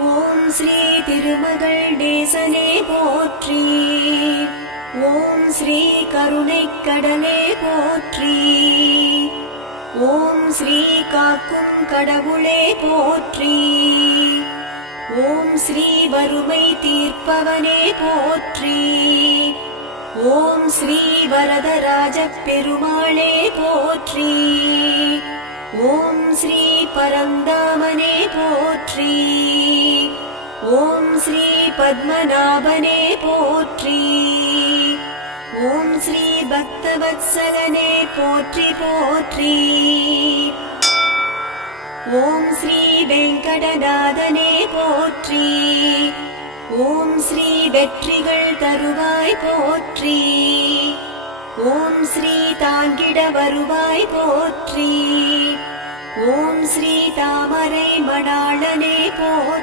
ஓம் ஸ்ரீ திருமகள் நேசனே போற்றி. ஓம் ஸ்ரீ கருணைக் கடலே போற்றி. ஓம் ஸ்ரீ காக்கும் கடவுளே போற்றி. ஓம் ஸ்ரீ வறுமை தீர்ப்பவனே போற்றி. ஓம் ஸ்ரீ வரதராஜ பெருமாளே போற்றி. ஓம் ஸ்ரீ பரந்தாமனே போற்றி. ஓம் ஸ்ரீ பத்மநாபனே போற்றி. ஓம் ஸ்ரீ பக்தவத்சலனே போற்றி போற்றி. ஓம் ஸ்ரீ வெங்கடநாதனே போற்றி. ஓம் ஸ்ரீ வெற்றிகள் தருவாய் போற்றி. ஓம் ஸ்ரீ தாங்கிட வருவாய் போற்றி. ஓம் ஸ்ரீ தாமரை மணாளனே போற்றி.